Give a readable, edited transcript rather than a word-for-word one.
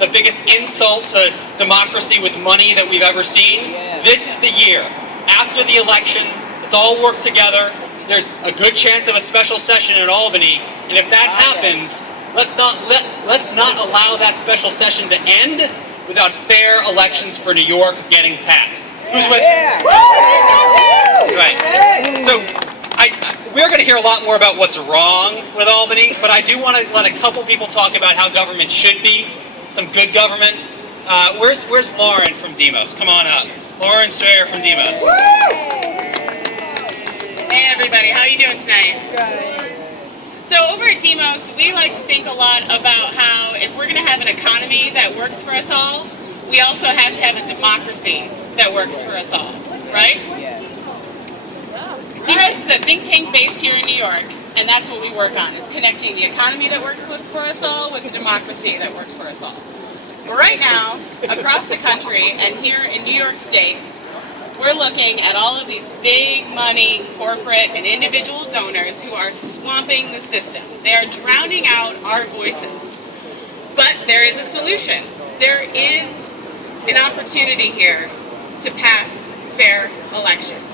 the biggest insult to democracy with money that we've ever seen. This is the year. After the election, let's all work together. There's a good chance of a special session in Albany, and if that happens, let's not allow that special session to end without fair elections for New York getting passed. Who's with me? Right. So we're going to hear a lot more about what's wrong with Albany, but I do want to let a couple people talk about how government should be, some good government. Where's Lauren from Demos? Come on up. Lauren Strayer from Demos. Hey everybody, how are you doing tonight? Good. So over at Demos, we like to think a lot about how if we're going to have an economy that works for us all, we also have to have a democracy that works for us all, right? Demos is a think tank based here in New York, and that's what we work on, is connecting the economy that works for us all with a democracy that works for us all. But right now, across the country and here in New York State, we're looking at all of these big money, corporate, and individual donors who are swamping the system. They are drowning out our voices. But there is a solution. There is an opportunity here to pass fair elections.